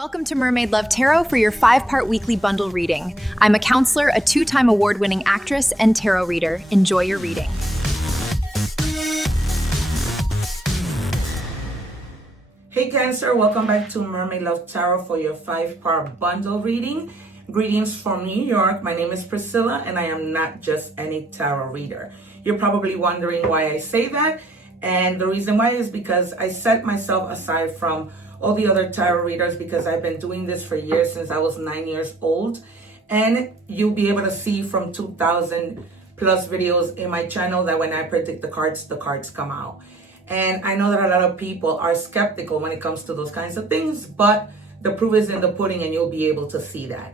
Welcome to Mermaid Love Tarot for your 5-part weekly bundle reading. I'm a counselor, a 2-time award-winning actress, and tarot reader. Enjoy your reading. Hey Cancer, welcome back to Mermaid Love Tarot for your 5-part bundle reading. Greetings from New York. My name is Priscilla and I am not just any tarot reader. You're probably wondering why I say that, and the reason why is because I set myself aside from all the other tarot readers because I've been doing this for years, since I was 9 years old. And you'll be able to see from 2,000 plus videos in my channel that when I predict the cards come out. And I know that a lot of people are skeptical when it comes to those kinds of things, but the proof is in the pudding and you'll be able to see that.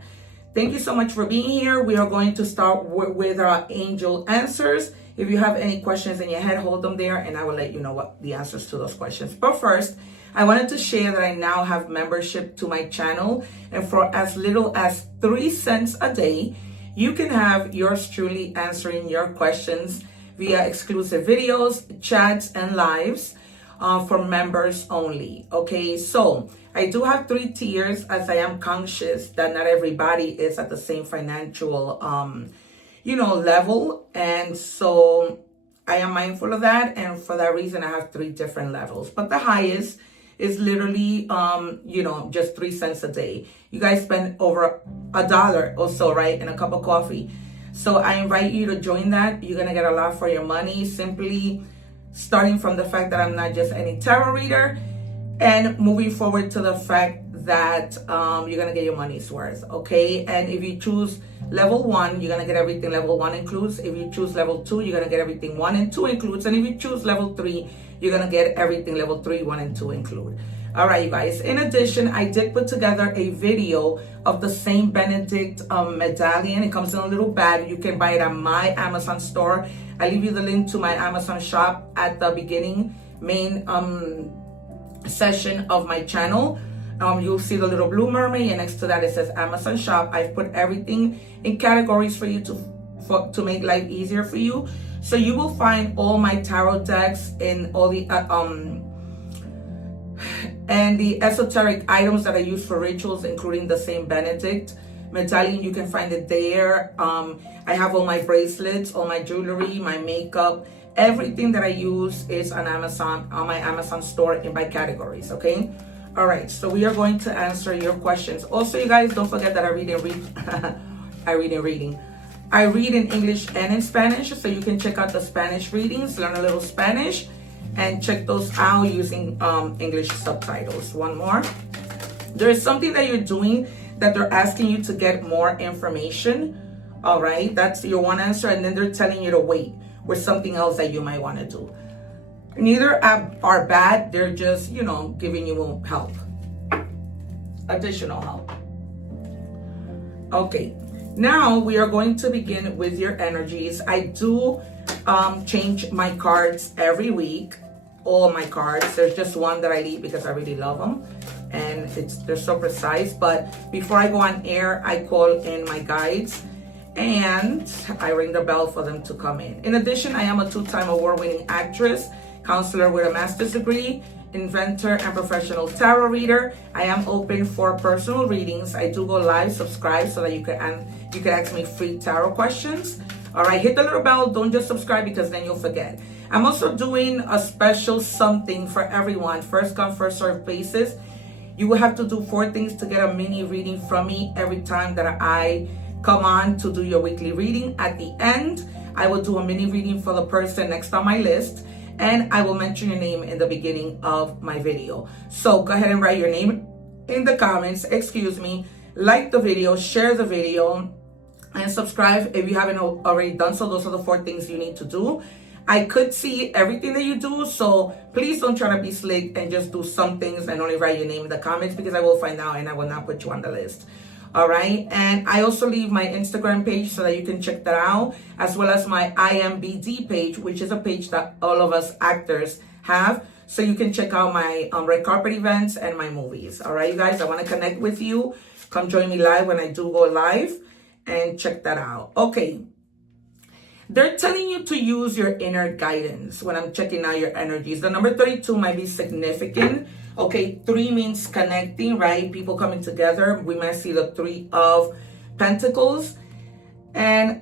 Thank you so much for being here. We are going to start with our angel answers. If you have any questions in your head, hold them there and I will let you know what the answers to those questions. But first, I wanted to share that I now have membership to my channel, and for as little as 3 cents a day, you can have yours truly answering your questions via exclusive videos, chats, and lives for members only. Okay, so I do have 3 tiers, as I am conscious that not everybody is at the same financial level, and so I am mindful of that, and for that reason I have 3 different levels. But the highest is literally just 3 cents a day. You guys spend over $1 or so, right, in a cup of coffee. So I invite you to join that. You're gonna get a lot for your money, simply starting from the fact that I'm not just any tarot reader, and moving forward to the fact that you're gonna get your money's worth. Okay, and if you choose level 1, you're gonna get everything level 1 includes. If you choose level 2, you're gonna get everything 1 and 2 includes. And if you choose level 3, you're gonna get everything level 3, 1 and 2 include. All right, you guys. In addition, I did put together a video of the Saint Benedict medallion. It comes in a little bag. You can buy it at my Amazon store. I leave you the link to my Amazon shop at the beginning main session of my channel. You'll see the little blue mermaid, and next to that it says Amazon shop. I've put everything in categories for you to make life easier for you. So you will find all my tarot decks in all the and the esoteric items that I use for rituals, including the Saint Benedict medallion. You can find it there. I have all my bracelets, all my jewelry, my makeup, everything that I use is on Amazon, on my Amazon store in by categories. Okay. All right. So we are going to answer your questions. Also, you guys, don't forget that I read in English and in Spanish, so you can check out the Spanish readings, learn a little Spanish, and check those out using English subtitles. One more. There is something that you're doing that they're asking you to get more information. All right, that's your one answer, and then they're telling you to wait with something else that you might want to do. Neither are bad. They're just, giving you help, additional help. Okay. Now we are going to begin with your energies. I do change my cards every week, all my cards. There's just one that I leave because I really love them, and they're so precise. But before I go on air, I call in my guides and I ring the bell for them to come in. In addition, I am a 2-time award-winning actress, counselor with a master's degree, inventor, and professional tarot reader. I am open for personal readings. I do go live. Subscribe so that you can ask me free tarot questions. All right, hit the little bell. Don't just subscribe because then you'll forget. I'm also doing a special something for everyone, first come first serve basis. You will have to do 4 things to get a mini reading from me every time that I come on to do your weekly reading. At the end, I will do a mini reading for the person next on my list, and I will mention your name in the beginning of my video. So go ahead and write your name in the comments, like the video, share the video, and subscribe if you haven't already done so. Those are the 4 things you need to do. I could see everything that you do, so please don't try to be slick and just do some things and only write your name in the comments, because I will find out and I will not put you on the list. All right, and I also leave my Instagram page so that you can check that out, as well as my IMDB page, which is a page that all of us actors have, so you can check out my red carpet events and my movies. All right, you guys, I want to connect with you. Come join me live when I do go live, and check that out. Okay, they're telling you to use your inner guidance when I'm checking out your energies. The number 32 might be significant Okay, 3 means connecting, right? People coming together. We might see the 3 of Pentacles. And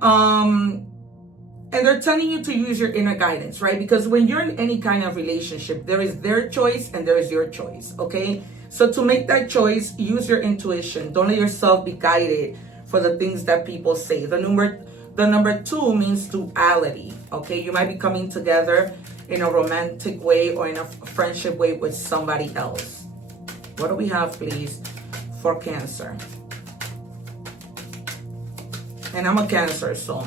they're telling you to use your inner guidance, right? Because when you're in any kind of relationship, there is their choice and there is your choice, okay? So to make that choice, use your intuition. Don't let yourself be guided for the things that people say. The number 2 means duality, okay? You might be coming together in a romantic way or in a friendship way with somebody else. What do we have, please, for Cancer? And I'm a Cancer, so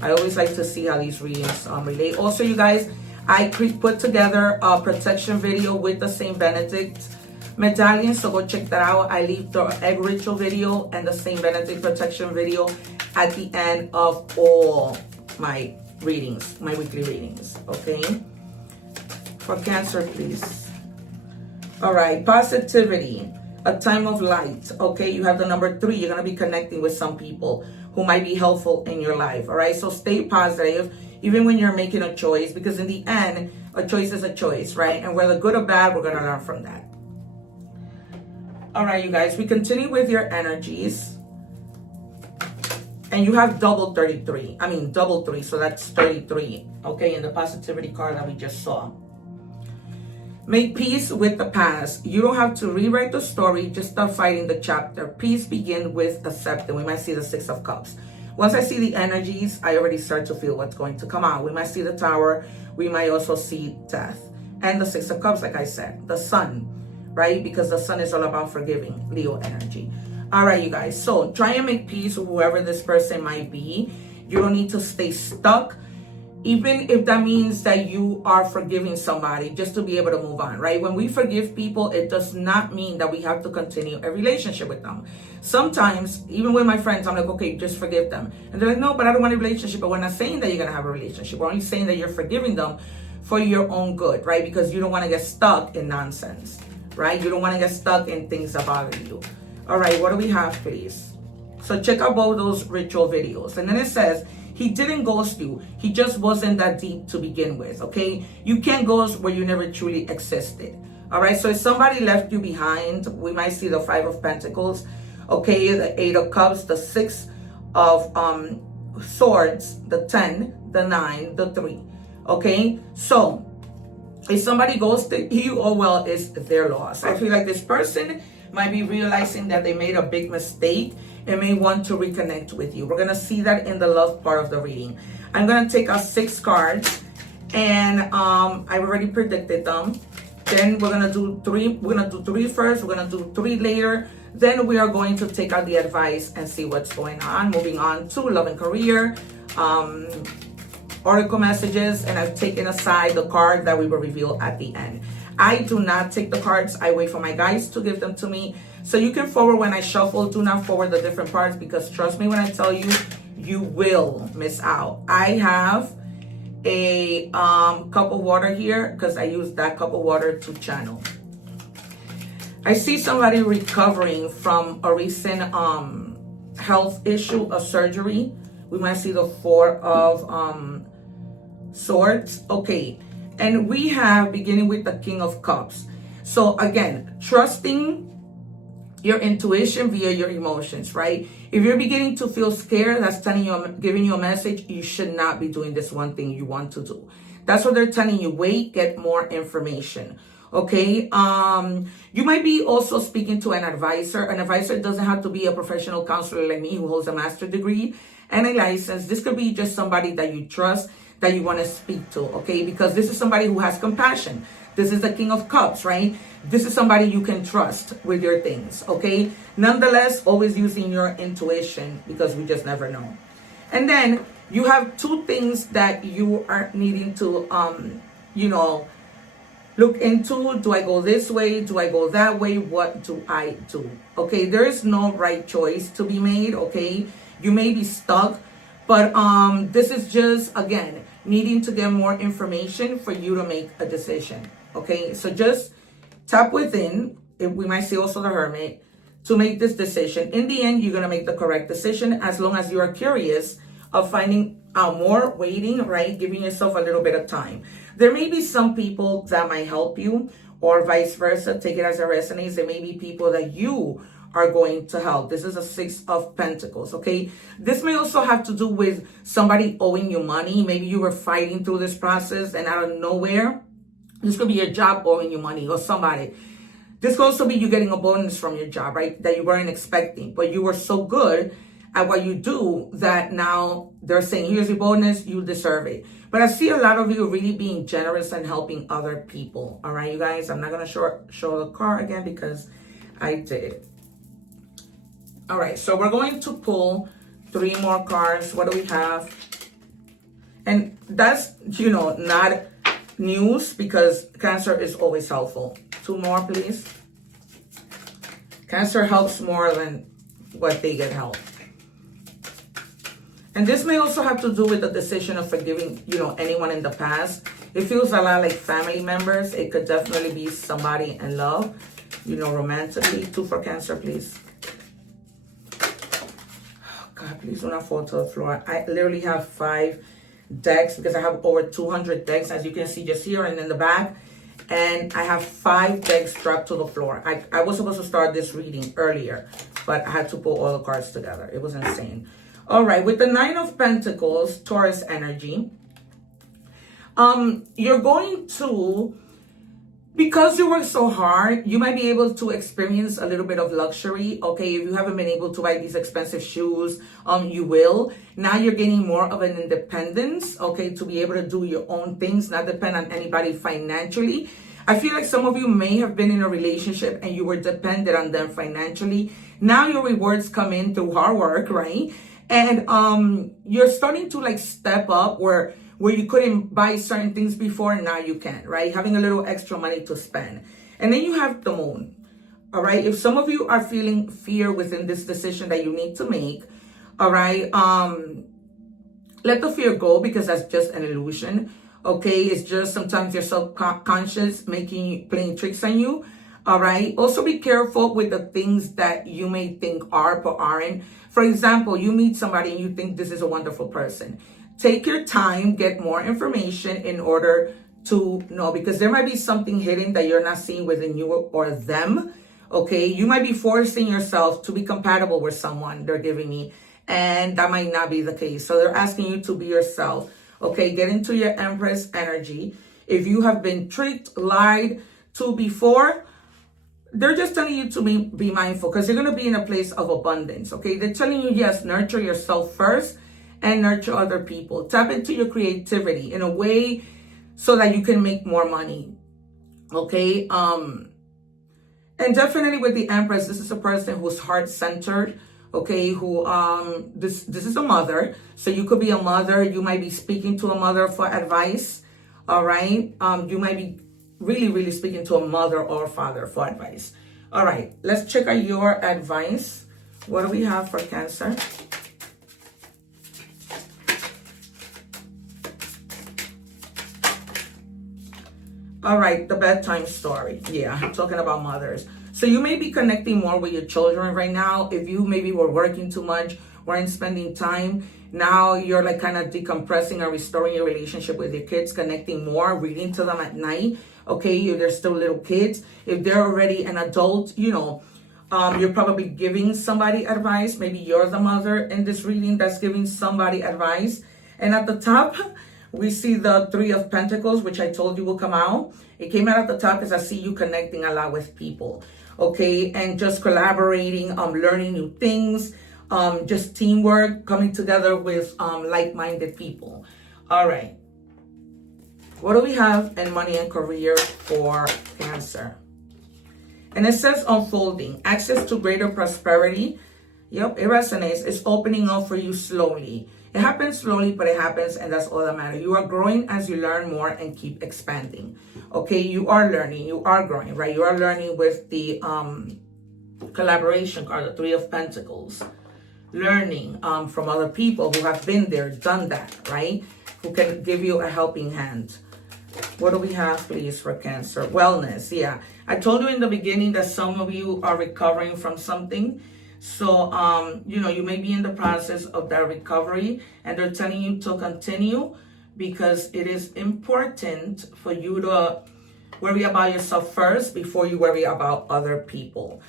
I always like to see how these readings relate. Also, you guys, I put together a protection video with the Saint Benedict medallion, so go check that out. I leave the egg ritual video and the Saint Benedict protection video at the end of all my readings, my weekly readings, okay? For Cancer, please. All right, positivity, a time of light, okay? You have the number 3. You're going to be connecting with some people who might be helpful in your life, all right? So stay positive, even when you're making a choice, because in the end, a choice is a choice, right? And whether good or bad, we're going to learn from that. All right, you guys, we continue with your energies. And you have double 33. I mean, double 3, so that's 33, okay, in the positivity card that we just saw. Make peace with the past. You don't have to rewrite the story. Just start fighting the chapter. Peace begin with acceptance. We might see the 6 of Cups. Once I see the energies, I already start to feel what's going to come out. We might see the Tower. We might also see death. And the 6 of Cups, like I said. The Sun, right? Because the Sun is all about forgiving. Leo energy. All right, you guys. So try and make peace with whoever this person might be. You don't need to stay stuck. Even if that means that you are forgiving somebody, just to be able to move on, right? When we forgive people, it does not mean that we have to continue a relationship with them. Sometimes, even with my friends, I'm like, okay, just forgive them. And they're like, no, but I don't want a relationship. But we're not saying that you're going to have a relationship. We're only saying that you're forgiving them for your own good, right? Because you don't want to get stuck in nonsense, right? You don't want to get stuck in things that bother you. All right, what do we have, please? So check out both those ritual videos. And then it says, he didn't ghost you. He just wasn't that deep to begin with, okay? You can't ghost where you never truly existed. All right, so if somebody left you behind, we might see the 5 of Pentacles, okay, the 8 of Cups, the 6 of Swords, the 10, the 9, the 3, okay? So if somebody ghosted you, oh well, it's their loss. I feel like this person might be realizing that they made a big mistake and may want to reconnect with you. We're going to see that in the love part of the reading. I'm going to take out 6 cards, and I've already predicted them. Then we're going to do 3. We're going to do 3 first. We're going to do 3 later. Then we are going to take out the advice and see what's going on. Moving on to love and career, oracle messages, and I've taken aside the card that we will reveal at the end. I do not take the cards. I wait for my guides to give them to me. So you can forward when I shuffle. Do not forward the different parts, because trust me when I tell you, you will miss out. I have a cup of water here because I use that cup of water to channel. I see somebody recovering from a recent health issue, a surgery. We might see the 4 of Swords. Okay. And we have, beginning with the King of Cups. So again, trusting your intuition via your emotions, right? If you're beginning to feel scared, that's telling you, giving you a message, you should not be doing this one thing you want to do. That's what they're telling you. Wait, get more information. Okay. You might be also speaking to an advisor. An advisor doesn't have to be a professional counselor like me who holds a master's degree and a license. This could be just somebody that you trust, that you want to speak to, okay? Because this is somebody who has compassion. This is the King of Cups, right? This is somebody you can trust with your things, okay? Nonetheless, always using your intuition, because we just never know. And then you have 2 things that you are needing to, look into. Do I go this way? Do I go that way? What do I do? Okay, there is no right choice to be made, okay? You may be stuck, but this is just, again, needing to get more information for you to make a decision, okay? So just tap within, we might see also the Hermit, to make this decision. In the end, you're going to make the correct decision as long as you are curious of finding out more, waiting, right? Giving yourself a little bit of time. There may be some people that might help you, or vice versa. Take it as it resonates. There may be people that you are going to help. This is a 6 of Pentacles, okay? This may also have to do with somebody owing you money. Maybe you were fighting through this process and out of nowhere, this could be your job owing you money or somebody. This could also be you getting a bonus from your job, right? That you weren't expecting, but you were so good at what you do that now they're saying, here's your bonus, you deserve it. But I see a lot of you really being generous and helping other people. All right, you guys, I'm not going to show the card again because I did. All right, so we're going to pull 3 more cards. What do we have? And that's, not news because Cancer is always helpful. 2 more, please. Cancer helps more than what they get help. And this may also have to do with the decision of forgiving, anyone in the past. It feels a lot like family members. It could definitely be somebody in love, romantically. 2 for Cancer, please. Oh, God, please do not fall to the floor. I literally have 5 decks because I have over 200 decks, as you can see just here and in the back. And I have 5 decks dropped to the floor. I was supposed to start this reading earlier, but I had to pull all the cards together. It was insane. All right, with the 9 of Pentacles, Taurus energy, you're going to, because you work so hard, you might be able to experience a little bit of luxury. Okay, if you haven't been able to buy these expensive shoes, you will. Now you're gaining more of an independence, okay, to be able to do your own things, not depend on anybody financially. I feel like some of you may have been in a relationship and you were dependent on them financially. Now your rewards come in through hard work, right? And you're starting to step up where you couldn't buy certain things before, and now you can, right? Having a little extra money to spend. And then you have the moon, all right? If some of you are feeling fear within this decision that you need to make, all right? Let the fear go because that's just an illusion, okay? It's just sometimes your subconscious playing tricks on you, all right? Also be careful with the things that you may think are but aren't. For example, you meet somebody and you think this is a wonderful person. Take your time, get more information in order to know, because there might be something hidden that you're not seeing within you or them, okay? You might be forcing yourself to be compatible with someone they're giving me, and that might not be the case. So they're asking you to be yourself, okay? Get into your Empress energy. If you have been tricked, lied to before, they're just telling you to be mindful because you're going to be in a place of abundance, okay? They're telling you, yes, nurture yourself first and nurture other people. Tap into your creativity in a way so that you can make more money, okay? And definitely with the Empress, this is a person who's heart-centered, okay? Who, this is a mother. So you could be a mother. You might be speaking to a mother for advice, all right? You might be really speaking to a mother or father for advice. All right, let's check out your advice. What do we have for Cancer? All right, the bedtime story. Yeah, I'm talking about mothers. So you may be connecting more with your children right now. If you maybe were working too much, weren't spending time, now you're kind of decompressing or restoring your relationship with your kids, connecting more, reading to them at night. Okay, if they're still little kids. If they're already an adult, you're probably giving somebody advice. Maybe you're the mother in this reading that's giving somebody advice. And at the top, we see the 3 of Pentacles, which I told you will come out. It came out at the top because I see you connecting a lot with people. Okay, and just collaborating, learning new things, just teamwork, coming together with like-minded people. All right. What do we have in money and career for Cancer? And it says unfolding, access to greater prosperity. Yep, it resonates. It's opening up for you slowly. It happens slowly, but it happens, and that's all that matters. You are growing as you learn more and keep expanding. Okay, you are learning. You are growing, right? You are learning with the collaboration card, the 3 of Pentacles. Learning from other people who have been there, done that, right? Who can give you a helping hand. What do we have, please, for Cancer? Wellness, yeah. I told you in the beginning that some of you are recovering from something. So, you may be in the process of that recovery, and they're telling you to continue because it is important for you to Worry about yourself first before you worry about other people.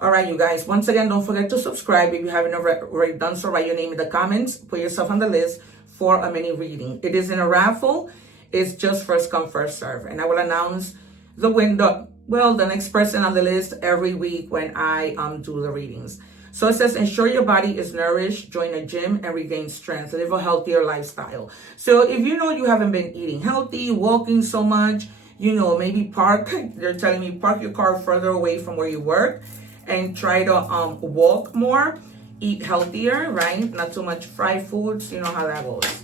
All right, you guys. Once again, don't forget to subscribe. If you haven't already done so, write your name in the comments. Put yourself on the list for a mini reading. It is in a raffle. It's just first come, first serve. And I will announce the window, the next person on the list every week when I do the readings. So it says, ensure your body is nourished, join a gym, and regain strength. Live a healthier lifestyle. So if you know you haven't been eating healthy, walking so much, maybe they're telling me park your car further away from where you work and try to walk more, eat healthier, right? Not too much fried foods, you know how that goes.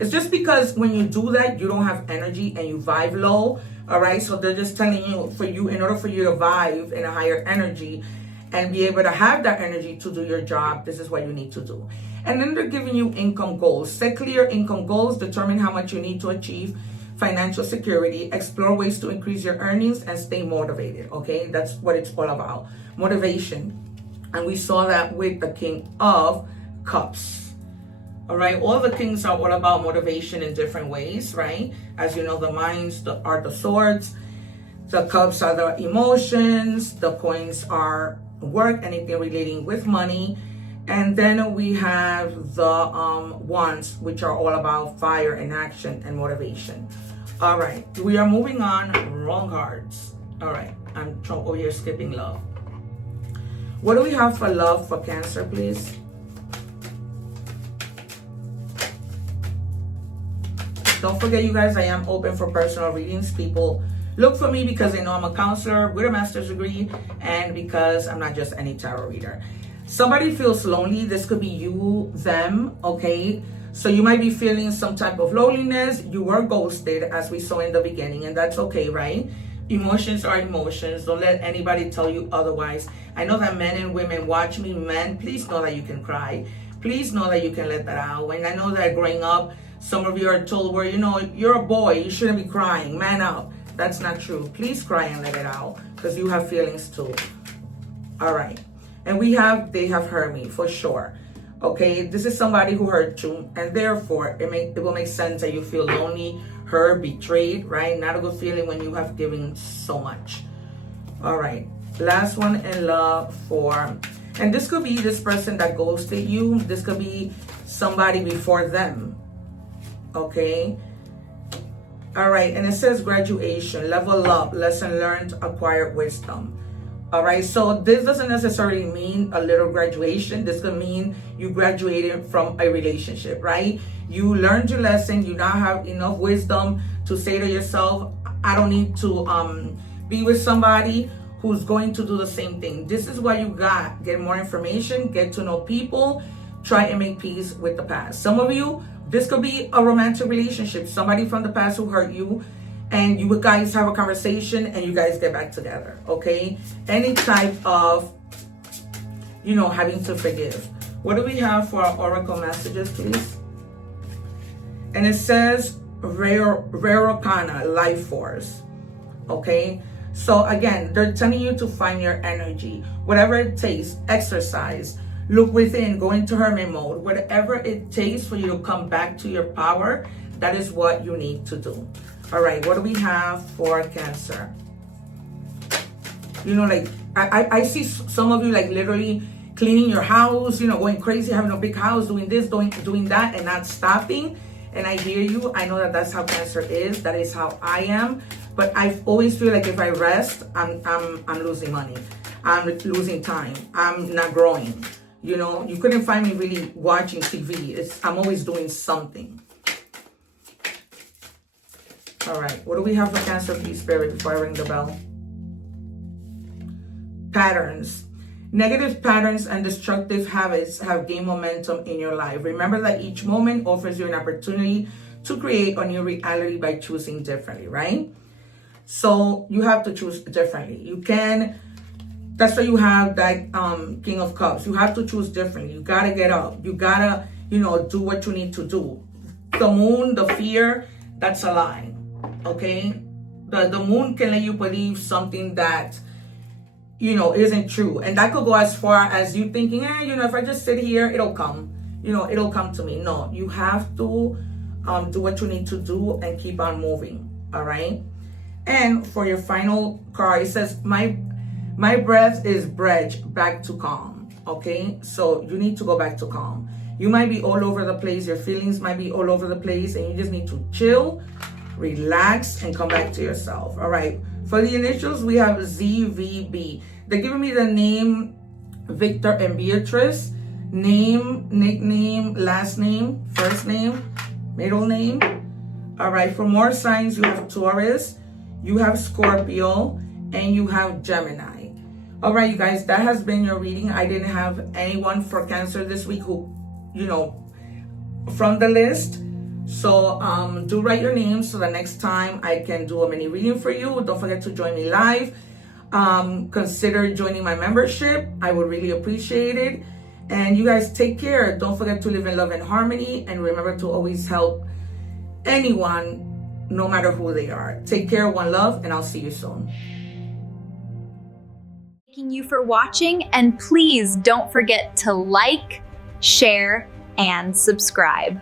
It's just because when you do that, you don't have energy and you vibe low, all right? So they're just telling you, in order for you to vibe in a higher energy and be able to have that energy to do your job, this is what you need to do. And then they're giving you income goals. Set clear income goals, determine how much you need to achieve financial security, explore ways to increase your earnings, and stay motivated, okay? That's what it's all about, motivation. And we saw that with the King of Cups, all right? All the kings are all about motivation in different ways, right? As you know, the minds are the swords, the cups are the emotions, the coins are work, anything relating with money. And then we have the wands, which are all about fire and action and motivation. All right, we are moving on. Wrong cards. All right, I'm over here skipping love. What do we have for love for Cancer, please? Don't forget, you guys, I am open for personal readings. People look for me because they know I'm a counselor with a master's degree and because I'm not just any tarot reader. Somebody feels lonely. This could be you, them, okay? So you might be feeling some type of loneliness. You were ghosted, as we saw in the beginning, and that's okay, right? Emotions are emotions. Don't let anybody tell you otherwise. I know that men and women watch me. Men, please know that you can cry. Please know that you can let that out. And I know that growing up, some of you are told where, you're a boy, you shouldn't be crying, man up. That's not true. Please cry and let it out because you have feelings too. All right. And they have hurt me for sure. Okay, this is somebody who hurt you, and therefore it will make sense that you feel lonely, hurt, betrayed, right? Not a good feeling when you have given so much. All right, last one in love and this could be this person that ghosted you. This could be somebody before them. Okay. All right, and it says graduation, level up, lesson learned, acquired wisdom. All right, so this doesn't necessarily mean a little graduation. This could mean you graduated from a relationship, right? You learned your lesson. You now have enough wisdom to say to yourself, I don't need to be with somebody who's going to do the same thing. This is what you got. Get more information, get to know people, try and make peace with the past. Some of you, this could be a romantic relationship, somebody from the past who hurt you, and you guys have a conversation and you guys get back together, okay? Any type of, having to forgive. What do we have for our oracle messages, please? And it says rare arcana, life force, okay? So again, they're telling you to find your energy. Whatever it takes, exercise, look within, go into hermit mode. Whatever it takes for you to come back to your power, that is what you need to do. All right, what do we have for Cancer? I see some of you literally cleaning your house, going crazy, having a big house, doing this, doing that, and not stopping. And I hear you. I know that that's how Cancer is. That is how I am. But I always feel like if I rest, I'm losing money. I'm losing time. I'm not growing. You couldn't find me really watching TV. I'm always doing something. All right, what do we have for Cancer, please, Spirit, before I ring the bell? Patterns. Negative patterns and destructive habits have gained momentum in your life. Remember that each moment offers you an opportunity to create a new reality by choosing differently, right? So you have to choose differently. That's why you have that King of Cups. You have to choose differently. You got to get up. You got to, do what you need to do. The moon, the fear, that's a lie. Okay, the moon can let you believe something that isn't true, and that could go as far as you thinking, if I just sit here, it'll come, it'll come to me. No, you have to do what you need to do and keep on moving. All right, And for your final card, it says, my breath is bridge back to calm. Okay, so you need to go back to calm. You might be all over the place. Your feelings might be all over the place, and you just need to chill, relax, and come back to yourself. All right. For the initials, we have ZVB. They're giving me the name Victor and Beatrice. Name, nickname, last name, first name, middle name. All right. For more signs, you have Taurus, you have Scorpio, and you have Gemini. All right, you guys, that has been your reading. I didn't have anyone for Cancer this week who, from the list. So do write your names so the next time I can do a mini reading for you. Don't forget to join me live. Consider joining my membership. I would really appreciate it. And you guys take care. Don't forget to live in love and harmony. And remember to always help anyone, no matter who they are. Take care, one love, and I'll see you soon. Thanking you for watching, and please don't forget to like, share, and subscribe.